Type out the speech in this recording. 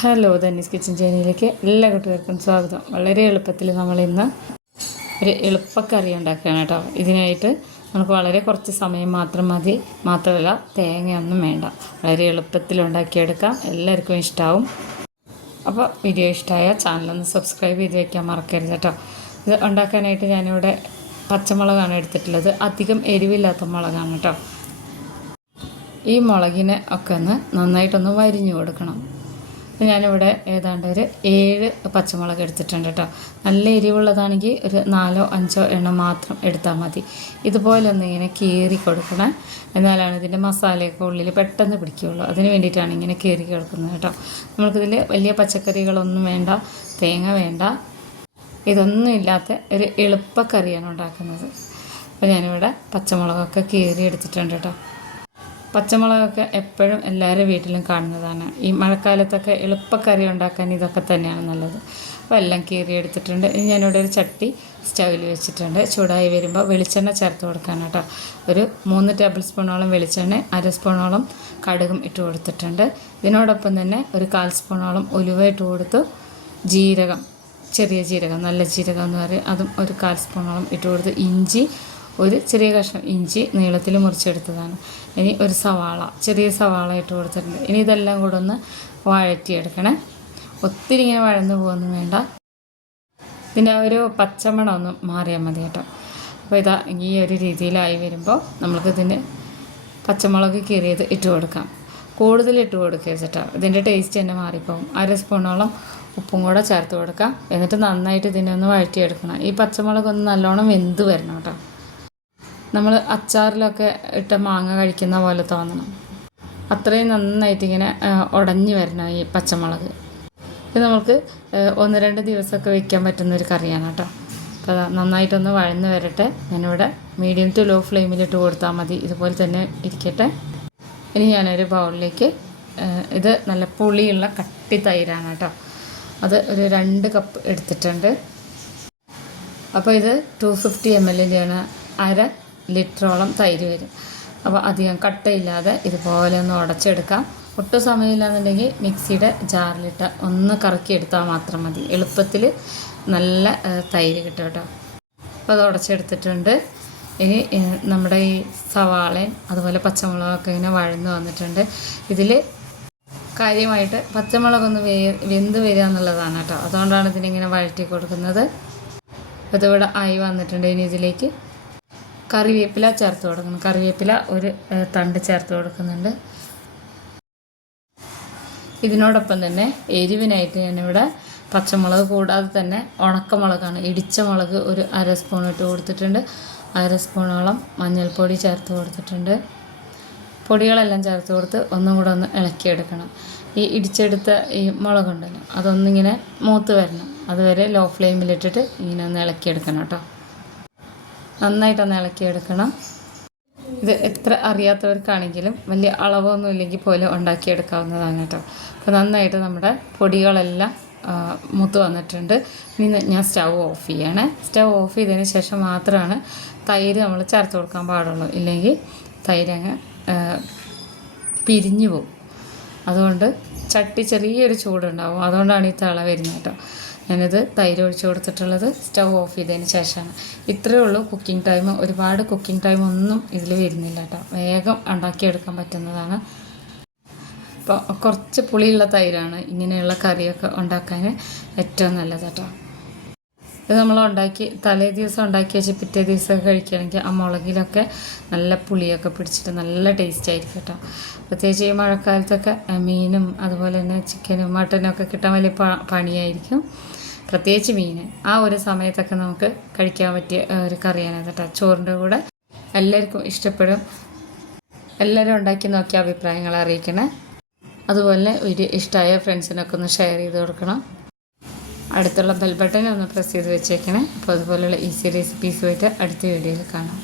Hello Dhani's kitchen ചേനയിലേക്ക് എല്ലാ കുട്ടികൾക്കും സ്വാഗതം. വളരെ എളുപ്പത്തിൽ നമ്മൾ ഇന്ന് ഒരു എളുപ്പക്കറി ഉണ്ടാക്കുകയാണ് കേട്ടോ. ഇതിനായിട്ട് നമുക്ക് വളരെ കുറച്ച് സമയം മാത്രം മതി. മാത്രമല്ല തേങ്ങയൊന്നും വേണ്ട. വളരെ എളുപ്പത്തിൽ ഉണ്ടാക്കിയെടുക്കാം. എല്ലാവർക്കും ഇഷ്ടമാവും അപ്പോൾ വീഡിയോ ഇഷ്ടമായ ചാനലൊന്ന് സബ്സ്ക്രൈബ് ചെയ്ത് വയ്ക്കാൻ മറക്കരുത് കേട്ടോ. ഇത് ഉണ്ടാക്കാനായിട്ട് ഞാനിവിടെ പച്ചമുളകാണ് എടുത്തിട്ടുള്ളത്. അധികം എരിവില്ലാത്ത മുളകാണ് കേട്ടോ. ഈ മുളകിനെ ഒക്കെ ഒന്ന് നന്നായിട്ടൊന്ന് വരിഞ്ഞു കൊടുക്കണം. അപ്പോൾ ഞാനിവിടെ ഏതാണ്ട് ഒരു ഏഴ് പച്ചമുളക് എടുത്തിട്ടുണ്ട് കേട്ടോ. നല്ല എരിവുള്ളതാണെങ്കിൽ ഒരു നാലോ അഞ്ചോ എണ്ണം മാത്രം എടുത്താൽ മതി. ഇതുപോലെ ഒന്ന് ഇങ്ങനെ കീറി കൊടുക്കണം. എന്നാലാണ് ഇതിന്റെ മസാലയൊക്കെ ഉള്ളിൽ പെട്ടെന്ന് പിടിക്കുകയുള്ളൂ. അതിന് വേണ്ടിയിട്ടാണ് ഇങ്ങനെ കീറി കൊടുക്കുന്നത് കേട്ടോ. നമുക്കിതിൽ വലിയ പച്ചക്കറികളൊന്നും വേണ്ട തേങ്ങ വേണ്ട. ഇതൊന്നും ഇല്ലാത്ത ഒരു എളുപ്പക്കറിയാണ് ഉണ്ടാക്കുന്നത്. അപ്പോൾ ഞാനിവിടെ പച്ചമുളകൊക്കെ കീറി എടുത്തിട്ടുണ്ട് കേട്ടോ. പച്ചമുളകൊക്കെ എപ്പോഴും എല്ലാവരുടെ വീട്ടിലും കാണുന്നതാണ്. ഈ മഴക്കാലത്തൊക്കെ എളുപ്പക്കറി ഉണ്ടാക്കാൻ ഇതൊക്കെ തന്നെയാണ് നല്ലത്. അപ്പോൾ എല്ലാം കീറി എടുത്തിട്ടുണ്ട്. ഇനി ഞാനിവിടെ ഒരു ചട്ടി സ്റ്റൗവിൽ വെച്ചിട്ടുണ്ട്. ചൂടായി വരുമ്പോൾ വെളിച്ചെണ്ണ ചേർത്ത് കൊടുക്കാൻ കേട്ടോ. ഒരു മൂന്ന് ടേബിൾ സ്പൂണോളം വെളിച്ചെണ്ണ അര സ്പൂണോളം കടുകും ഇട്ട് കൊടുത്തിട്ടുണ്ട്. ഇതിനോടൊപ്പം തന്നെ ഒരു കാൽ സ്പൂണോളം ഉലുവ ഇട്ട് കൊടുത്തു. ജീരകം ചെറിയ ജീരകം നല്ല ജീരകം എന്ന് പറയും. അതും ഒരു കാൽ സ്പൂണോളം ഇട്ട് കൊടുത്ത്. ഇഞ്ചി ഒരു ചെറിയ കഷ്ണം ഇഞ്ചി നീളത്തിൽ മുറിച്ചെടുത്തതാണ്. ഇനി ഒരു സവാള ചെറിയ സവാള ഇട്ട് കൊടുത്തിട്ടുണ്ട്. ഇനി ഇതെല്ലാം കൂടെ ഒന്ന് വഴറ്റിയെടുക്കണേ. ഒത്തിരി ഇങ്ങനെ വഴന്നു പോകുന്നു വേണ്ട. പിന്നെ ഒരു പച്ചമണം ഒന്ന് മാറിയാൽ മതി കേട്ടോ. അപ്പോൾ ഇതാ ഈ ഒരു രീതിയിലായി വരുമ്പോൾ നമ്മൾക്കിതിന് പച്ചമുളക് കീറിയത് ഇട്ട് കൊടുക്കാം. കൂടുതൽ ഇട്ട് കൊടുക്കരുത് കേട്ടോ. ഇതിന്റെ ടേസ്റ്റ് തന്നെ മാറിപ്പോകും അര സ്പൂണോളം ഉപ്പും കൂടെ ചേർത്ത് കൊടുക്കാം. എന്നിട്ട് നന്നായിട്ട് ഇതിനെ ഒന്ന് വഴറ്റിയെടുക്കണം. ഈ പച്ചമുളക് ഒന്ന് നല്ലോണം വെന്ത് വരണം കേട്ടോ. നമ്മൾ അച്ചാറിലൊക്കെ ഇട്ട മാങ്ങ കഴിക്കുന്ന പോലെ തോന്നണം. അത്രയും നന്നായിട്ട് ഇങ്ങനെ ഉടഞ്ഞു വരണം ഈ പച്ചമുളക്. ഇത് നമുക്ക് ഒന്ന് രണ്ട് ദിവസമൊക്കെ വെക്കാൻ പറ്റുന്ന ഒരു കറിയാണ് കേട്ടോ. അപ്പോൾ നന്നായിട്ടൊന്ന് വഴന്ന് വരട്ടെ. ഞാനിവിടെ മീഡിയം ടു ലോ ഫ്ലെയിമിലിട്ട് കൊടുത്താൽ മതി. ഇതുപോലെ തന്നെ ഇരിക്കട്ടെ. ഇനി ഞാനൊരു ബൗളിലേക്ക് ഇത് നല്ല പുളിയുള്ള കട്ടി തൈരാണ് കേട്ടോ. അത് ഒരു രണ്ട് കപ്പ് എടുത്തിട്ടുണ്ട്. അപ്പോൾ ഇത് ടു ഫിഫ്റ്റി എം എല്ലിന്റെയാണ് അര ലിറ്ററോളം തൈര് വരും. അപ്പോൾ അധികം കട്ടയില്ലാതെ ഇതുപോലെ ഒന്ന് ഉടച്ചെടുക്കാം. ഒട്ടും സമയമില്ലാന്നുണ്ടെങ്കിൽ മിക്സിയുടെ ജാറിലിട്ട് ഒന്ന് കറക്കി എടുത്താൽ മാത്രം മതി. എളുപ്പത്തിൽ നല്ല തൈര് കിട്ടും കേട്ടോ. അപ്പോൾ അത് ഉടച്ചെടുത്തിട്ടുണ്ട്. ഇനി നമ്മുടെ ഈ സവാളയും അതുപോലെ പച്ചമുളകൊക്കെ ഇങ്ങനെ വഴന്ന് വന്നിട്ടുണ്ട്. ഇതിൽ കാര്യമായിട്ട് പച്ചമുളകൊന്ന് വേ വെന്ത് വരിക എന്നുള്ളതാണ് കേട്ടോ. അതുകൊണ്ടാണ് ഇതിനിങ്ങനെ വഴറ്റി കൊടുക്കുന്നത്. ഇതിവിടെ ആയി വന്നിട്ടുണ്ട്. ഇനി ഇതിലേക്ക് കറിവേപ്പില ചേർത്ത് കൊടുക്കണം കറിവേപ്പില ഒരു തണ്ട് ചേർത്ത് കൊടുക്കുന്നുണ്ട്. ഇതിനോടൊപ്പം തന്നെ എരിവിനായിട്ട് ഞാനിവിടെ പച്ചമുളക് കൂടാതെ തന്നെ ഉണക്കമുളകാണ്. ഇടിച്ച മുളക് ഒരു അര സ്പൂൺ ഇട്ട് കൊടുത്തിട്ടുണ്ട്. അര സ്പൂണോളം മഞ്ഞൾപ്പൊടി ചേർത്ത് കൊടുത്തിട്ടുണ്ട്. പൊടികളെല്ലാം ചേർത്ത് കൊടുത്ത് ഒന്നും കൂടെ ഒന്ന് ഇളക്കിയെടുക്കണം. ഈ ഇടിച്ചെടുത്ത ഈ മുളകുണ്ടല്ലോ അതൊന്നിങ്ങനെ മൂത്ത് വരണം. അതുവരെ ലോ ഫ്ലെയിമിലിട്ടിട്ട് ഇങ്ങനെ ഒന്ന് ഇളക്കിയെടുക്കണം കേട്ടോ. നന്നായിട്ടൊന്ന് ഇളക്കിയെടുക്കണം. ഇത് എത്ര അറിയാത്തവർക്കാണെങ്കിലും വലിയ അളവൊന്നും ഇല്ലെങ്കിൽ പോലും ഉണ്ടാക്കിയെടുക്കാവുന്നതാണ് കേട്ടോ. അപ്പോൾ നന്നായിട്ട് നമ്മുടെ പൊടികളെല്ലാം മുത്ത് വന്നിട്ടുണ്ട്. ഇനി ഞാൻ സ്റ്റൗ ഓഫ് ചെയ്യണേ. സ്റ്റൗ ഓഫ് ചെയ്തതിന് ശേഷം മാത്രമാണ് തൈര് നമ്മൾ ചേർത്ത് കൊടുക്കാൻ പാടുള്ളൂ. ഇല്ലെങ്കിൽ തൈര് അങ്ങ് പിരിഞ്ഞു പോകും. അതുകൊണ്ട് ചട്ടി ചെറിയൊരു ചൂടുണ്ടാവും. അതുകൊണ്ടാണ് ഈ തള വരുന്നത് കേട്ടോ. ഞാനിത് തൈര് ഒഴിച്ച് കൊടുത്തിട്ടുള്ളത് സ്റ്റവ് ഓഫ് ചെയ്തതിന് ശേഷമാണ്. ഇത്രയേ ഉള്ളൂ കുക്കിംഗ് ടൈം. ഒരുപാട് കുക്കിംഗ് ടൈം ഒന്നും ഇതിൽ വരുന്നില്ല കേട്ടോ. വേഗം ഉണ്ടാക്കിയെടുക്കാൻ പറ്റുന്നതാണ്. അപ്പോൾ കുറച്ച് പുളിയുള്ള തൈരാണ് ഇങ്ങനെയുള്ള കറിയൊക്കെ ഉണ്ടാക്കാൻ ഏറ്റവും നല്ലത് കേട്ടോ. ഇത് നമ്മൾ ഉണ്ടാക്കി തലേ ദിവസം ഉണ്ടാക്കി വെച്ച് പിറ്റേ ദിവസമൊക്കെ കഴിക്കുകയാണെങ്കിൽ ആ മുളകിലൊക്കെ നല്ല പുളിയൊക്കെ പിടിച്ചിട്ട് നല്ല ടേസ്റ്റ് ആയിരിക്കും കേട്ടോ. പ്രത്യേകിച്ച് ഈ മഴക്കാലത്തൊക്കെ മീനും അതുപോലെ തന്നെ ചിക്കനും മട്ടനും ഒക്കെ കിട്ടാൻ വലിയ പണിയായിരിക്കും. പ്രത്യേകിച്ച് മീൻ. ആ ഒരു സമയത്തൊക്കെ നമുക്ക് കഴിക്കാൻ പറ്റിയ ഒരു കറിയാണ് കേട്ടോ ചോറിന്റെ കൂടെ എല്ലാവർക്കും ഇഷ്ടപ്പെടും. എല്ലാവരും ഉണ്ടാക്കി നോക്കി അഭിപ്രായങ്ങൾ അറിയിക്കണേ. അതുപോലെ ഒരു ഇഷ്ടമായ ഫ്രണ്ട്സിനൊക്കെ ഒന്ന് ഷെയർ ചെയ്ത് കൊടുക്കണം. അടുത്തുള്ള ബെൽ ബട്ടൺ ഒന്ന് പ്രസ് ചെയ്ത് വെച്ചേക്കണേ. അപ്പോൾ അതുപോലെയുള്ള ഈസി റെസിപ്പീസ് റെസിപ്പീസുമായിട്ട് അടുത്ത വീഡിയോയിൽ കാണാം.